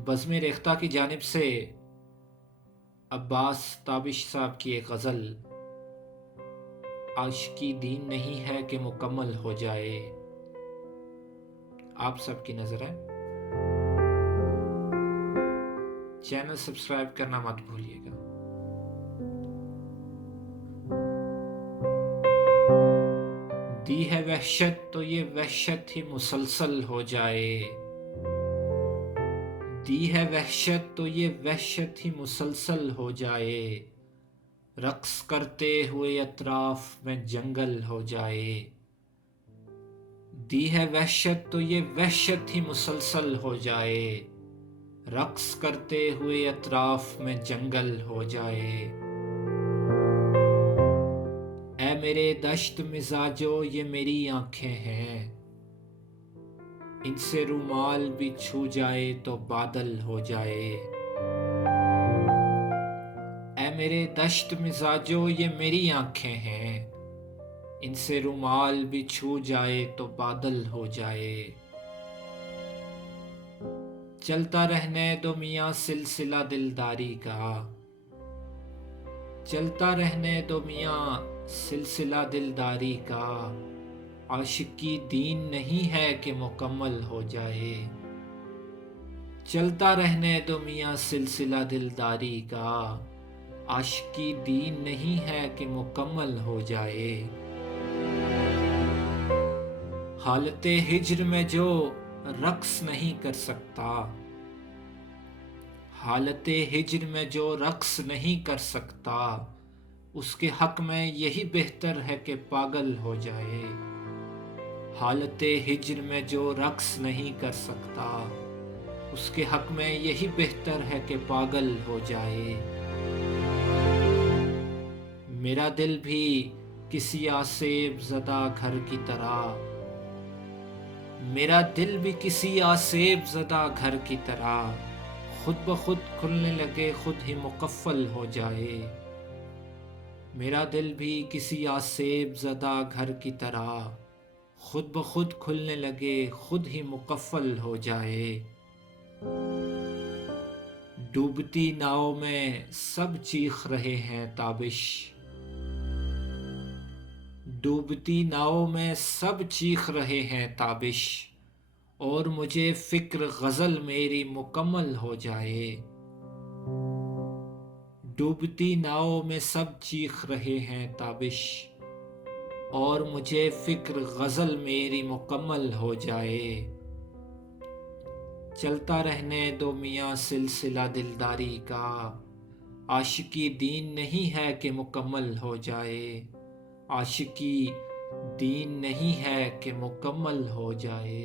बज़्म रेख्ता की जानिब से अब्बास ताबिश साहब की एक गज़ल, आशिकी दीन नहीं है कि मुकम्मल हो जाए। आप सबकी नज़र है। चैनल सब्सक्राइब करना मत भूलिएगा। दी है वहशत तो ये वहशत ही मुसलसल हो जाए। दी है वहशत तो ये वहशत ही मुसलसल हो जाए। रक्स करते हुए अतराफ में जंगल हो जाए। दी है वहशत तो ये वहशत ही मुसलसल हो जाए। रक्स करते हुए अतराफ में जंगल हो जाए। ऐ मेरे दश्त मिजाजो ये मेरी आंखें हैं, इनसे रूमाल भी छू जाए तो बादल हो जाए। ऐ मेरे दश्त मिजाजो ये मेरी आंखें हैं, इनसे रूमाल भी छू जाए तो बादल हो जाए। चलता रहने दो मियाँ सिलसिला दिलदारी का, चलता रहने दो मियाँ सिलसिला दिलदारी का। आशिकी दीन नहीं है कि मुकम्मल हो जाए। चलता रहने दो मियाँ सिलसिला दिलदारी का। आशिकी दीन नहीं है कि मुकम्मल हो जाए। हालते हिज्र में जो रक्स नहीं कर सकता, हालते हिज्र में जो रक्स नहीं कर सकता, उसके हक में यही बेहतर है कि पागल हो जाए। हालते हिज्र में जो रक्स नहीं कर सकता, उसके हक में यही बेहतर है कि पागल हो जाए। मेरा दिल भी किसी आसेब ज़दा घर की तरह, मेरा दिल भी किसी आसेब ज़दा घर की तरह, खुद ब खुद खुलने लगे खुद ही मुकफ्फल हो जाए। मेरा दिल भी किसी आसेब ज़दा घर की तरह, खुद ब खुद खुलने लगे खुद ही मुकफ्फल हो जाए। डूबती नाव में सब चीख रहे हैं ताबिश, डूबती नाव में सब चीख रहे हैं ताबिश, और मुझे फिक्र गज़ल मेरी मुकम्मल हो जाए। डूबती नाव में सब चीख रहे हैं ताबिश, और मुझे फिक्र गज़ल मेरी मुकम्मल हो जाए। चलता रहने दो मियाँ सिलसिला दिलदारी का। आशिकी दीन नहीं है कि मुकम्मल हो जाए। आशिकी दीन नहीं है कि मुकम्मल हो जाए।